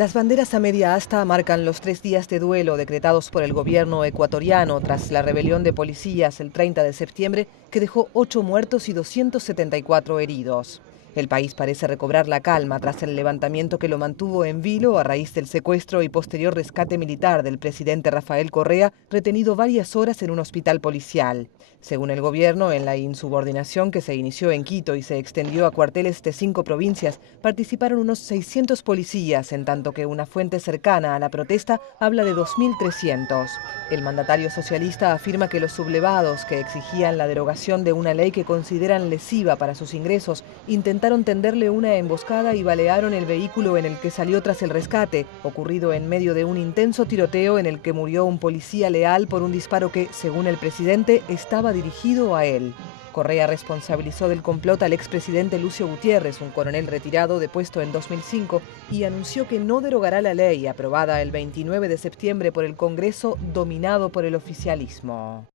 Las banderas a media asta marcan los 3 días de duelo decretados por el gobierno ecuatoriano tras la rebelión de policías el 30 de septiembre que dejó 8 muertos y 274 heridos. El país parece recobrar la calma tras el levantamiento que lo mantuvo en vilo a raíz del secuestro y posterior rescate militar del presidente Rafael Correa, retenido varias horas en un hospital policial. Según el gobierno, en la insubordinación que se inició en Quito y se extendió a cuarteles de 5 provincias, participaron unos 600 policías, en tanto que una fuente cercana a la protesta habla de 2.300. El mandatario socialista afirma que los sublevados que exigían la derogación de una ley que consideran lesiva para sus ingresos intentaron tenderle una emboscada y balearon el vehículo en el que salió tras el rescate, ocurrido en medio de un intenso tiroteo en el que murió un policía leal por un disparo que, según el presidente, estaba dirigido a él. Correa responsabilizó del complot al expresidente Lucio Gutiérrez, un coronel retirado depuesto en 2005, y anunció que no derogará la ley aprobada el 29 de septiembre por el Congreso dominado por el oficialismo.